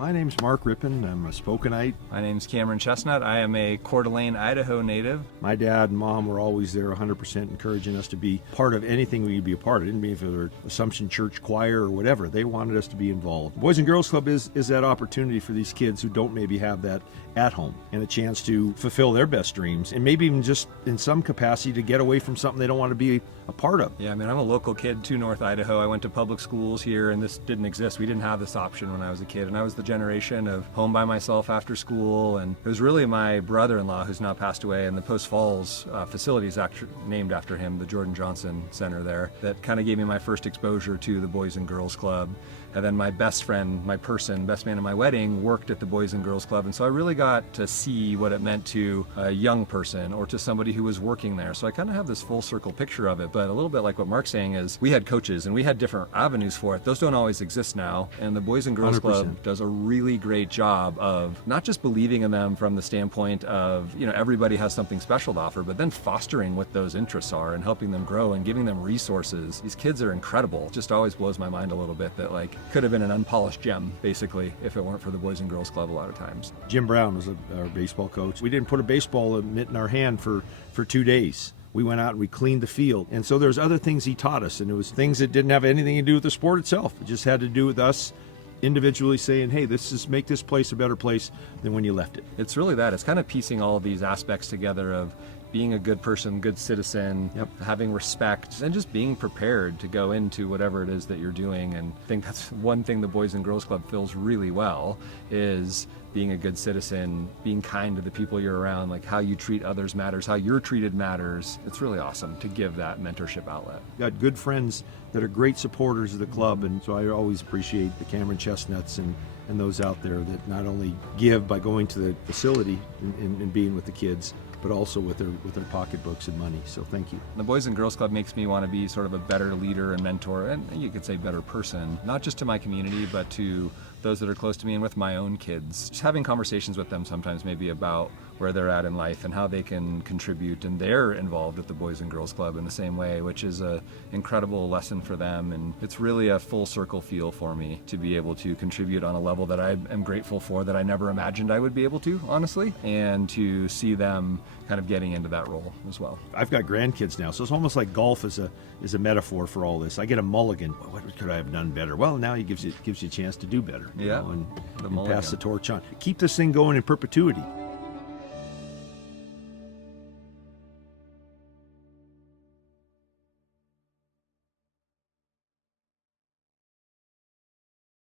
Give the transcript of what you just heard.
My name's Mark Rypien. I'm a Spokenite. My name's Cameron Chesnut. I am a Coeur d'Alene, Idaho native. My dad and mom were always there 100% encouraging us to be part of anything we could be a part of. It didn't mean if it were Assumption Church Choir or whatever. They wanted us to be involved. Boys and Girls Club is that opportunity for these kids who don't maybe have that at home and a chance to fulfill their best dreams and maybe even just in some capacity to get away from something they don't want to be a part of. Yeah, I mean, I'm a local kid to North Idaho. I went to public schools here and this didn't exist. We didn't have this option when I was a kid, and I was the generation of home by myself after school, and it was really my brother-in-law, who's now passed away, and the Post Falls facility is actually named after him, the Jordan Johnson Center there, that kind of gave me my first exposure to the Boys and Girls Club. And then my best friend, best man at my wedding, worked at the Boys and Girls Club, and so I really got to see what it meant to a young person or to somebody who was working there. So I kind of have this full circle picture of it, but a little bit like what Mark's saying is we had coaches and we had different avenues for it. Those don't always exist now, and the Boys and Girls 100%. Club does a really great job of not just believing in them from the standpoint of, everybody has something special to offer, but then fostering what those interests are and helping them grow and giving them resources. These kids are incredible. It just always blows my mind a little bit that could have been an unpolished gem, basically, if it weren't for the Boys and Girls Club a lot of times. Jim Brown was our baseball coach. We didn't put a baseball mitt in our hand for 2 days. We went out and we cleaned the field. And so there's other things he taught us, and it was things that didn't have anything to do with the sport itself. It just had to do with us individually saying, hey, make this place a better place than when you left it. It's really that. It's kind of piecing all of these aspects together of being a good person, good citizen, having respect, and just being prepared to go into whatever it is that you're doing. And I think that's one thing the Boys and Girls Club fills really well, is being a good citizen, being kind to the people you're around, like how you treat others matters, how you're treated matters. It's really awesome to give that mentorship outlet. Got good friends that are great supporters of the club, and so I always appreciate the Cameron Chestnuts and those out there that not only give by going to the facility and being with the kids, but also with their pocketbooks and money. So thank you. The Boys and Girls Club makes me want to be sort of a better leader and mentor, and you could say better person, not just to my community, but to those that are close to me and with my own kids. Just having conversations with them sometimes maybe about where they're at in life and how they can contribute, and they're involved at the Boys and Girls Club in the same way, which is an incredible lesson for them. And it's really a full circle feel for me to be able to contribute on a level that I am grateful for, that I never imagined I would be able to, honestly, and to see them kind of getting into that role as well. I've got grandkids now, so it's almost like golf is a metaphor for all this. I get a mulligan. What could I have done better? Well, now he gives you a chance to do better. Yeah, and pass the torch on. Keep this thing going in perpetuity.